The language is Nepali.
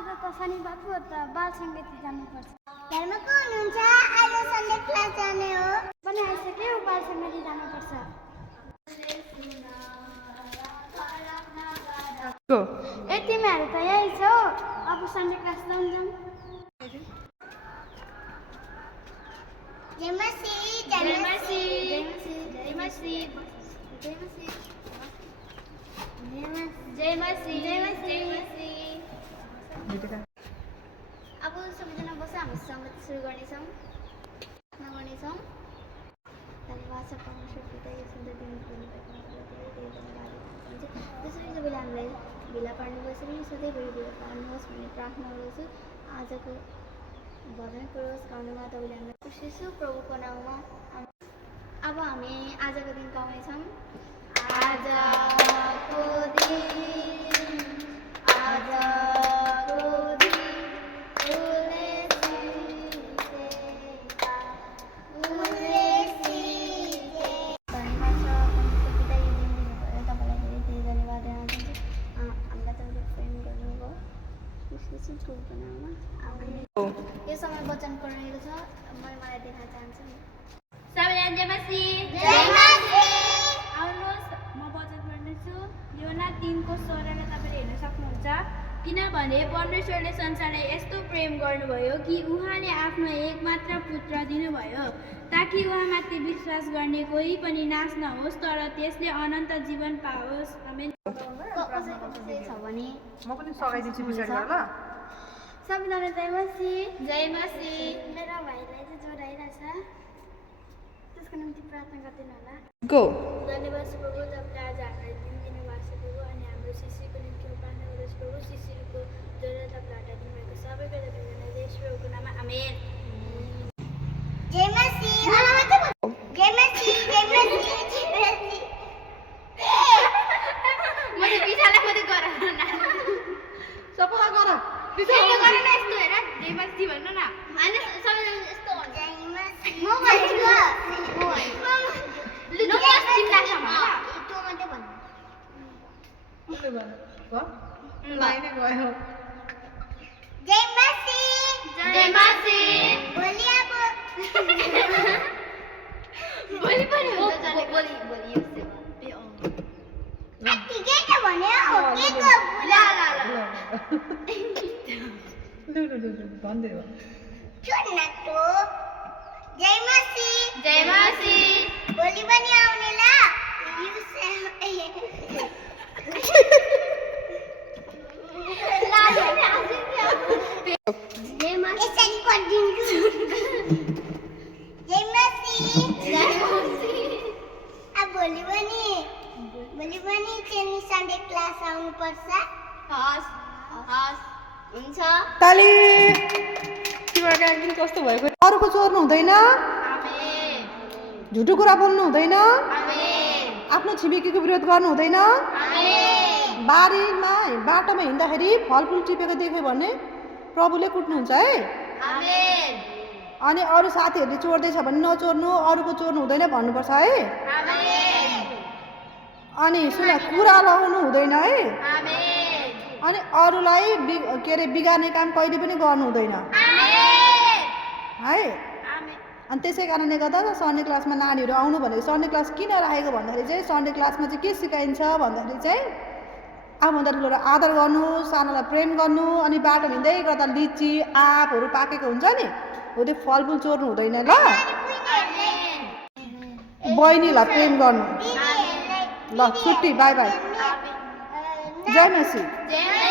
आज त शनिबार पो त बाल सङ्गीत जानुपर्छ। घरमा को हुनुहुन्छ? आज सन्डे क्लास जाने हो। पनि आइसक्यो, बाल सङ्गीत जानुपर्छ। ए तिमीहरू त यही छौ, अब सन्डे क्लास जाउँ। जय मसी जय मसी जय मसी जय मसी जय मसी जय मसी जय मसी। अब सबैजना बस हामी सङ्गीत सुरु गर्नेछौँ। धन्यवाद छ परमेश्वर पिता यो सुन्दर दिन दिनुभएकोमा धेरै धेरै धन्यवाद हुन्छ। त्यसरी तपाईँले हामीलाई भेला पार्नुभयो, यसरी सधैँभरि भेला पार्नुहोस् भन्ने प्रार्थना गर्छु। आजको भजन पुरोस् गाउनुमा तपाईँले हामीलाई खुसी छु प्रभुको नाउँमा। अब हामी आजको दिन गाउनेछौँ। आजको दिन यो समय वचन पढिरहेको छ, मलाई देख्न चाहन्छु। सबैजना जय मसी जय मसी। आउनुहोस्, म वचन पढ्नेछु। योना 3को 16 तपाईँले हेर्न सक्नुहुन्छ। किनभने परमेश्वरले संसारलाई यस्तो प्रेम गर्नुभयो कि उहाँले आफ्नो एकमात्र पुत्र दिनुभयो, ताकि उहाँमाथि विश्वास गर्ने कोही पनि नाश नहोस् तर त्यसले अनन्त जीवन पाओस्। आमेन। कसैको विषय छ भने म पनि सघाइदिन्छु पछाडि ल। सबैजना जय मसी जय मसी। मेरो भाइलाई चाहिँ ज्वरो आइरहेछ, त्यसको निम्ति प्रार्थना गरिदिनु होला। गो धन्यवाद प्रभु, तपाईँले आज हामीलाई दिन दिनुभएको छ प्रभु, अनि हाम्रो शिशिरको निम्ति म प्रार्थना गर्दछु प्रभु। शिशिरको ज्वरो तपाईँले हटाइदिनु भएको सबैको धन्यवाद यस प्रभुको नाममा आमेन। जय मसी जय मसी जय मसी। म त पिछालाई मात्रै गरौँ न, सपना गर यस्तो गर न, यस्तो हेर जय मसी भन्नु न, होइन सबैजना यस्तो हुन्छ। जय मसी। म भन्छु लु न तिमीलाई भन तँ मात्रै भन्नु। उसले भन भ लाइनै गयो। जय मसी जय मसी। भोलि अब भोलि पनि हुन्छ जाने, भोलि भोलि यस्तो ए अँ ठिकै त भन्यो के को ला ला ला लु भन्दै हो। छोड्न तो। जय मसी जय मसी। भोलि पनि आउने ल। जय मसी यसरी गरिदिन्छु। जय मसी जय मसी। अब भोलि पनि तिमी सन्डे क्लास आउनुपर्छ। हस् हस् हुन्छ। ताली तिमीहरूको एकदिन कस्तो भएको। अरूको चोर्नु हुँदैन, आमेन झुटो कुरा बोल्नु हुँदैन, आमेन आफ्नो छिमेकीको विरोध गर्नु हुँदैन। आमेन बारीमा बाटोमा हिँड्दाखेरि फलफुल टिपेको देख्यो भने प्रभुले कुट्नुहुन्छ है। आमेन अनि अरू साथीहरूले चोर्दैछ भने नचोर्नु, अरूको चोर्नु हुँदैन भन्नुपर्छ है। आमेन अनि सुन, कुरा लगाउनु हुँदैन है। आमेन अनि अरूलाई के अरे बिगार्ने काम कहिले पनि गर्नु हुँदैन आमेन है। आमेन अनि त्यसै कारणले गर्दा सन्डे क्लासमा नानीहरू आउनु भनेको सन्डे क्लास किन राखेको भन्दाखेरि चाहिँ सन्डे क्लासमा चाहिँ के सिकाइन्छ भन्दाखेरि चाहिँ आफूभन्दा ठुलोलाई आदर गर्नु, सानोलाई प्रेम गर्नु, अनि बाटो हिँड्दै गर्दा लिची आँपहरू पाकेको हुन्छ नि हो त्यो फलफुल चोर्नु हुँदैन ल। बहिनीलाई प्रेम गर्नु ल। छुट्टी, बाई बाई। जय मसी। जय